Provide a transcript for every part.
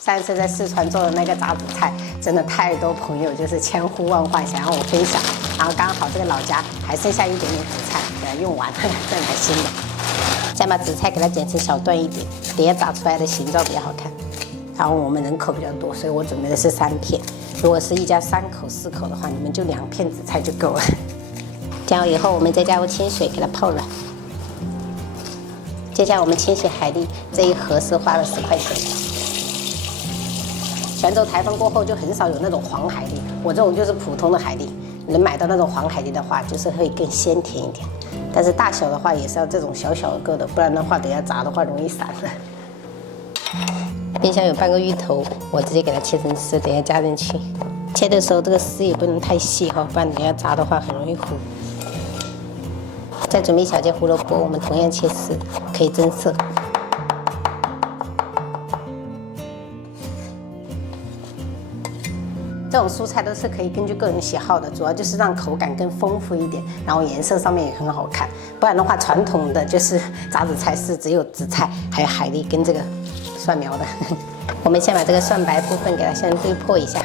上一次在四川做的那个炸子菜，真的太多朋友就是千呼万唤想让我分享，然后刚好这个老家还剩下一点点紫菜，给它用完了，再买新的。再把紫菜给它剪成小段一点，等下炸出来的形状比较好看。然后我们人口比较多，所以我准备的是3片。如果是一家3口4口的话，你们就2片紫菜就够了。这样以后我们再加入清水给它泡软。接下来我们清洗海蛎，这一盒是花了10块钱。泉州台风过后就很少有那种黄海蛎，我这种就是普通的海蛎。能买到那种黄海蛎的话，就是会更鲜甜一点。但是大小的话也是要这种小小个的，不然的话等下炸的话容易散了。冰箱有半个芋头，我直接给它切成丝，等下加进去。切的时候这个丝也不能太细哈，不然等下炸的话很容易糊。再准备小件胡萝卜，我们同样切丝，可以增色。这种蔬菜都是可以根据个人喜好的，主要就是让口感更丰富一点，然后颜色上面也很好看。不然的话，传统的就是炸子菜是只有紫菜，还有海蛎跟这个蒜苗的。我们先把这个蒜白部分给它先对破一下，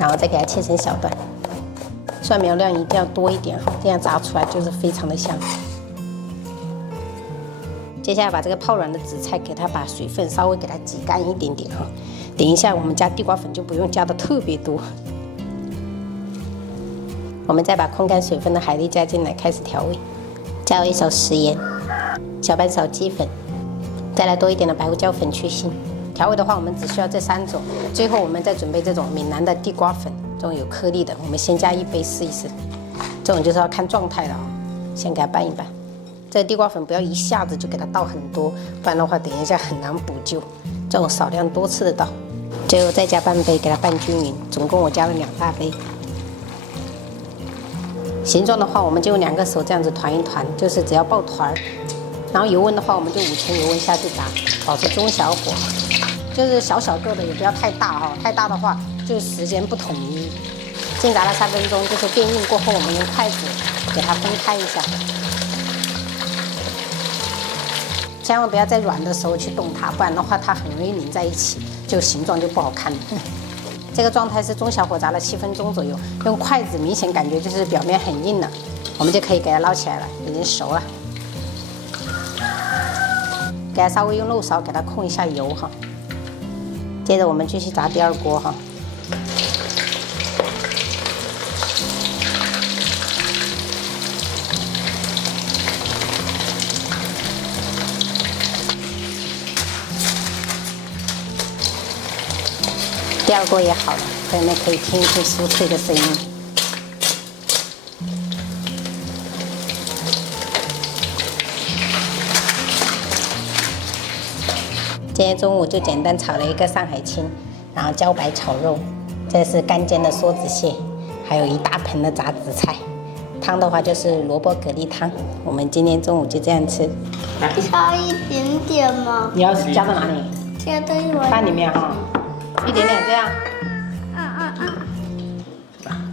然后再给它切成小段。蒜苗量一定要多一点，这样炸出来就是非常的香。接下来把这个泡软的紫菜给它把水分稍微给它挤干一点点哈。等一下我们加地瓜粉就不用加的特别多。我们再把控干水分的海蛎加进来，开始调味。加入1勺食盐，小半勺鸡粉，再来多一点的白胡椒粉去腥。调味的话，我们只需要这3种。最后我们再准备这种闽南的地瓜粉，这种有颗粒的，我们先加1杯试一试。这种就是要看状态的啊，先给它拌一拌。这个地瓜粉不要一下子就给它倒很多，不然的话等一下很难补救。这种少量多次的倒，最后再加半杯给它拌均匀。总共我加了2大杯。形状的话，我们就用2个手这样子团一团，就是只要抱团儿。然后油温的话，我们就5000油温下去炸，保持中小火，就是小小个的，也不要太大哈，太大的话就时间不统一。浸炸了3分钟，就是变硬过后，我们用筷子给它分开一下。千万不要在软的时候去动它，不然的话它很容易拧在一起，就形状就不好看了。这个状态是中小火炸了7分钟左右，用筷子明显感觉就是表面很硬了，我们就可以给它捞起来了，已经熟了。给它稍微用肉勺给它控一下油哈。接着我们继续炸第2锅哈。第2锅也好了，朋友们可以听一听酥脆的声音。今天中午就简单炒了一个上海青，然后茭白炒肉，这是干煎的梭子蟹，还有一大盆的炸紫菜。汤的话就是萝卜蛤蜊汤。我们今天中午就这样吃。差一点点吗？你要加到哪里？加到一碗饭里面哈，一点点这样。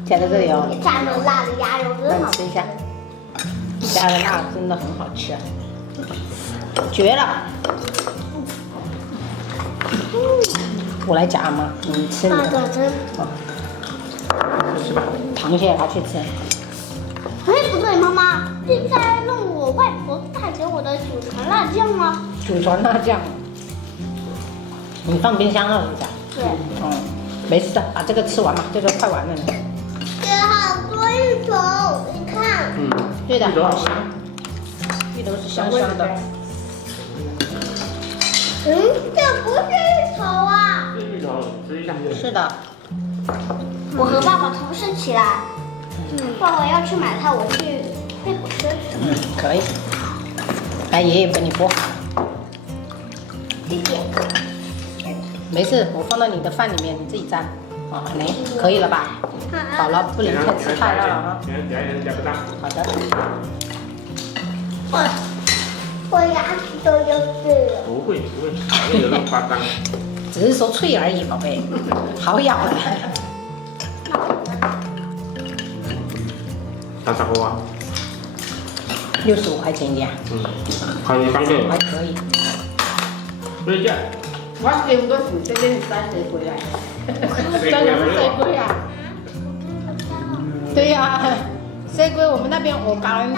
加在这里哦。蘸着辣的鸭肉真让你好吃一下，加的辣真的很好吃，绝了！我来夹嘛，你吃你的。吃吧。螃蟹拿去吃。哎，不对，妈妈，是在弄我外婆带给我的祖传辣酱吗？祖传辣酱，你放冰箱了是吧？对。没事的，把这个吃完嘛，这个快完了。有好多芋头，你看。对的，好香，芋头是香香的。这不是芋头啊！是芋头，吃一下。是的。我和爸爸同时起来。爸爸要去买菜，我去配火车。可以。来，爷爷帮你剥。谢谢。没事，我放到你的饭里面，你自己蘸。来，可以了吧？好了，不能太吃太辣了啊。好的。我牙齿都有刺了。不会，没有那么夸张。只是说脆而已，宝贝，好咬了。大啥锅啊65块钱一点。还有3个。还可以。对呀。我见过是这边塞水龟来，真的是水龟啊！对呀，水龟我们那边我家人一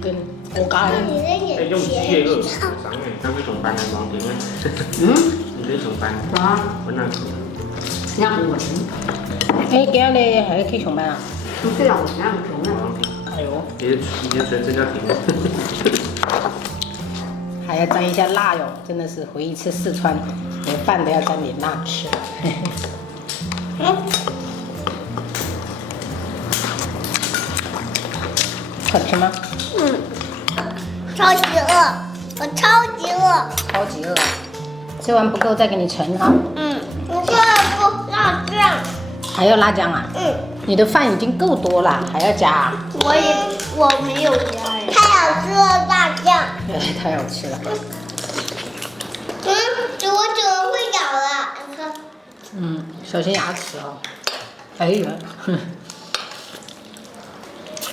根，我家人。可以用机械颚上面，那会上班的王庭你可以上班。我那去。那我哎，今日还去上班啊？不是啊，我那种啊。哎呦，你的人生要停。还要沾一下辣哟，真的是回一次四川，连饭都要沾点辣吃。好吃吗？超级饿，我超级饿。超级饿，吃完不够再给你盛哈。你这不辣酱？还要辣酱啊？你的饭已经够多了，还要加啊？我没有加呀。太好吃了，辣酱。太好吃了。我怎么会咬了？小心牙齿哦。哎呀，哼。